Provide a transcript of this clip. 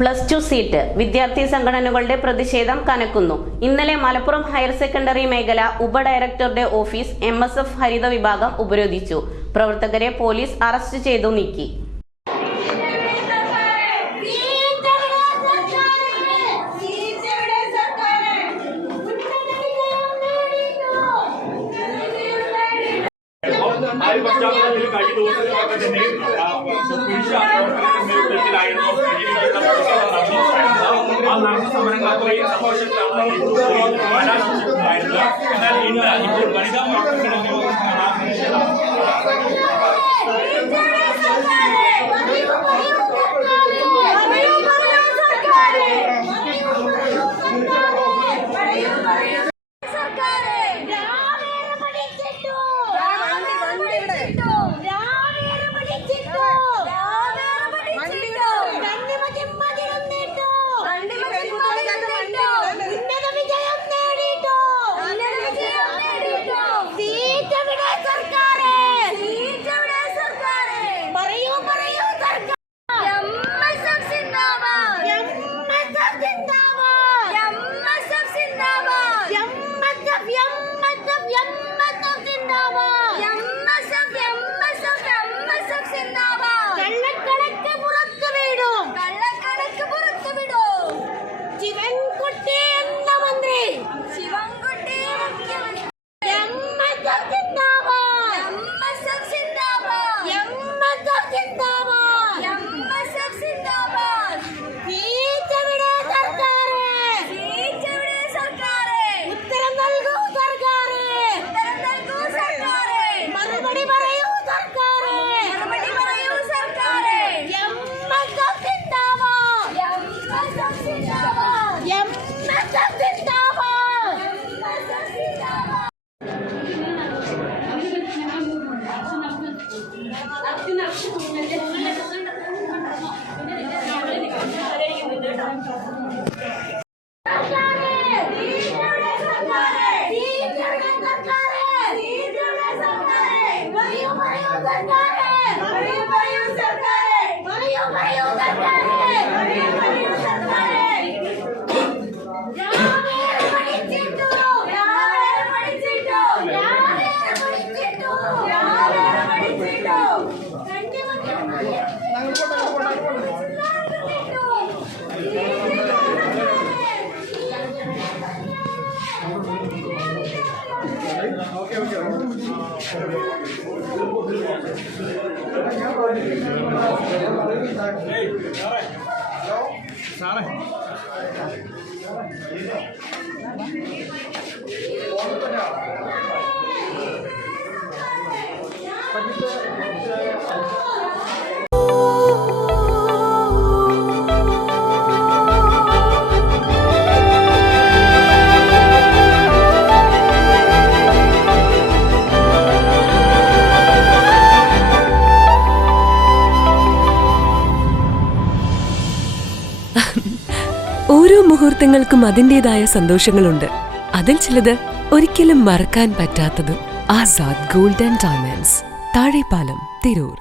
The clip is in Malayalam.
+2 സീറ്റ് വിദ്യാർത്ഥി സംഘടനകളുടെ പ്രതിഷേധം കനക്കുന്നു. ഇന്നലെ മലപ്പുറം ഹയർ സെക്കൻഡറി മേഖല ഉപഡയറക്ടറുടെ ഓഫീസ് MSF ഹരിത വിഭാഗം ഉപരോധിച്ചു. പ്രവർത്തകരെ പോലീസ് അറസ്റ്റ് ചെയ്തു നീക്കി. ഓരോ മുഹൂർത്തങ്ങൾക്കും അതിൻ്റെതായ സന്തോഷങ്ങളുണ്ട്. അതിൽ ചിലത് ഒരിക്കലും മറക്കാൻ പറ്റാത്തതും. Azad gold and diamonds, Thazhepalam, Tirur.